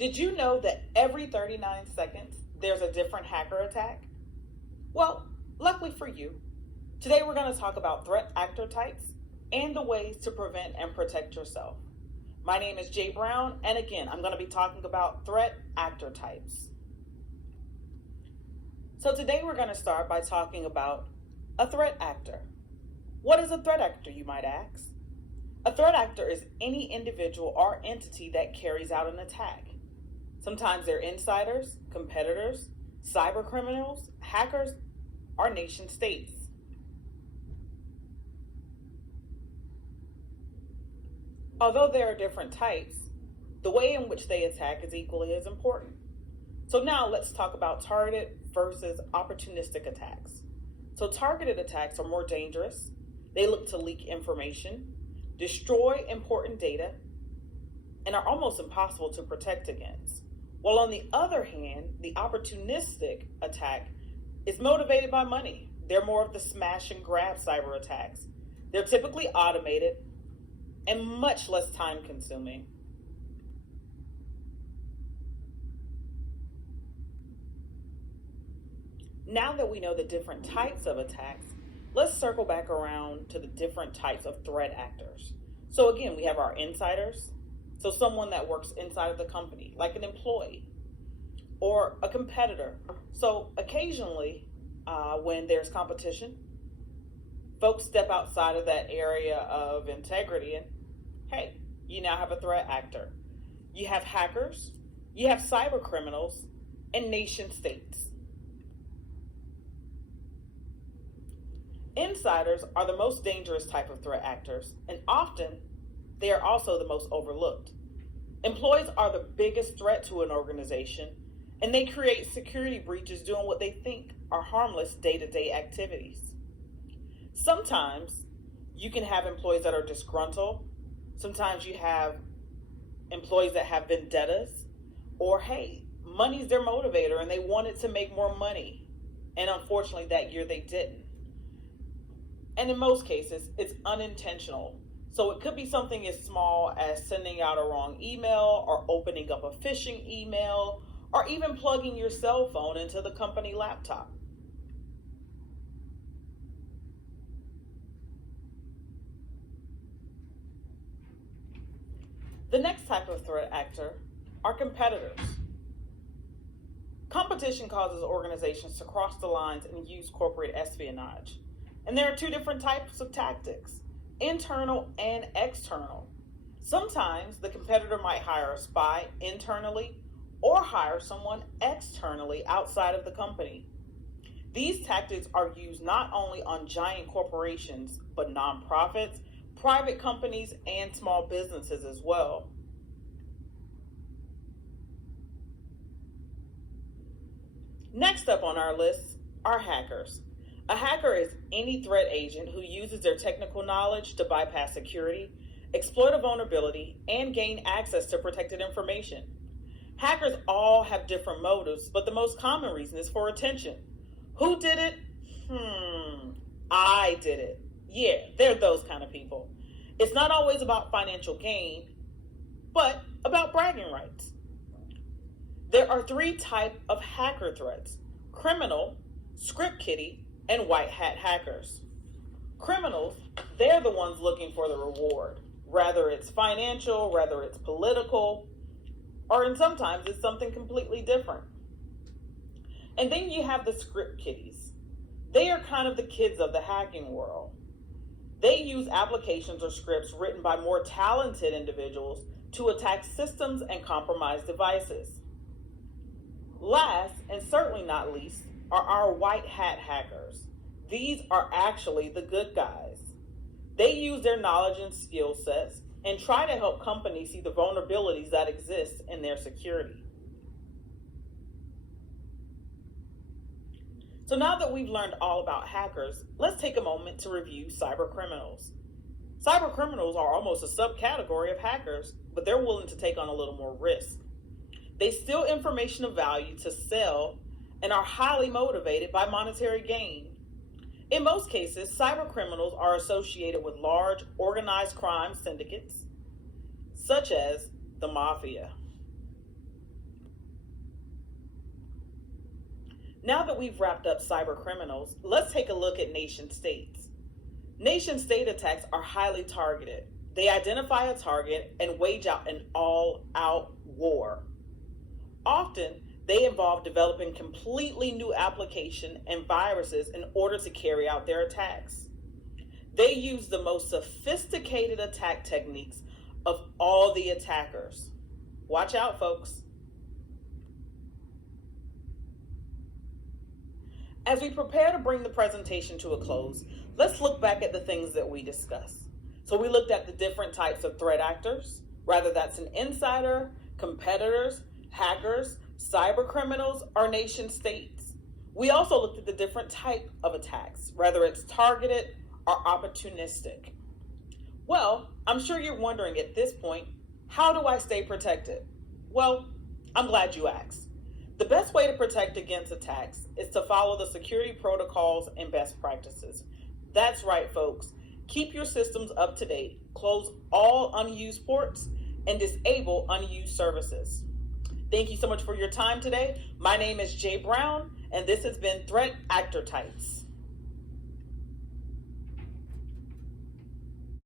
Did you know that every 39 seconds there's a different hacker attack? Well, luckily for you, today we're going to talk about threat actor types and the ways to prevent and protect yourself. My name is Jay Brown, and again, I'm going to be talking about threat actor types. So today we're going to start by talking about a threat actor. What is a threat actor, you might ask? A threat actor is any individual or entity that carries out an attack. Sometimes they're insiders, competitors, cyber criminals, hackers, or nation states. Although there are different types, the way in which they attack is equally as important. So now let's talk about targeted versus opportunistic attacks. So targeted attacks are more dangerous. They look to leak information, destroy important data, and are almost impossible to protect against. While on the other hand, the opportunistic attack is motivated by money. They're more of the smash and grab cyber attacks. They're typically automated and much less time consuming. Now that we know the different types of attacks, let's circle back around to the different types of threat actors. So again, we have our insiders. So someone that works inside of the company, like an employee or a competitor. So occasionally, when there's competition, folks step outside of that area of integrity and, hey, you now have a threat actor. You have hackers, you have cyber criminals, and nation states. Insiders are the most dangerous type of threat actors, and often they are also the most overlooked. Employees are the biggest threat to an organization, and they create security breaches doing what they think are harmless day-to-day activities. Sometimes you can have employees that are disgruntled. Sometimes you have employees that have vendettas, or hey, money's their motivator and they wanted to make more money. And unfortunately that year they didn't. And in most cases, it's unintentional. So it could be something as small as sending out a wrong email or opening up a phishing email or even plugging your cell phone into the company laptop. The next type of threat actor are competitors. Competition causes organizations to cross the lines and use corporate espionage. And there are two different types of tactics, internal and external. Sometimes the competitor might hire a spy internally or hire someone externally outside of the company. These tactics are used not only on giant corporations, but nonprofits, private companies, and small businesses as well. Next up on our list are hackers. A hacker is any threat agent who uses their technical knowledge to bypass security, exploit a vulnerability, and gain access to protected information. Hackers all have different motives, but the most common reason is for attention. Who did it? I did it. Yeah, they're those kind of people. It's not always about financial gain, but about bragging rights. There are three types of hacker threats: criminal, script kiddie, and white hat hackers. Criminals, they're the ones looking for the reward, whether it's financial, whether it's political, or and sometimes it's something completely different. And then you have the script kiddies. They are kind of the kids of the hacking world. They use applications or scripts written by more talented individuals to attack systems and compromise devices. Last, and certainly not least, are our white hat hackers. These are actually the good guys. They use their knowledge and skill sets and try to help companies see the vulnerabilities that exist in their security. So now that we've learned all about hackers, let's take a moment to review cyber criminals. Cyber criminals are almost a subcategory of hackers, but they're willing to take on a little more risk. They steal information of value to sell and are highly motivated by monetary gain. In most cases, cyber criminals are associated with large organized crime syndicates, such as the mafia. Now that we've wrapped up cyber criminals, let's take a look at nation states. Nation state attacks are highly targeted. They identify a target and wage out an all-out war. Often, they involve developing completely new application and viruses in order to carry out their attacks. They use the most sophisticated attack techniques of all the attackers. Watch out, folks. As we prepare to bring the presentation to a close, let's look back at the things that we discussed. So we looked at the different types of threat actors, whether that's an insider, competitors, hackers, cyber criminals, or nation states. We also looked at the different type of attacks, whether it's targeted or opportunistic. Well, I'm sure you're wondering at this point, how do I stay protected? Well, I'm glad you asked. The best way to protect against attacks is to follow the security protocols and best practices. That's right, folks. Keep your systems up to date, close all unused ports, and disable unused services. Thank you so much for your time today. My name is Jay Brown, and this has been Threat Actor Types.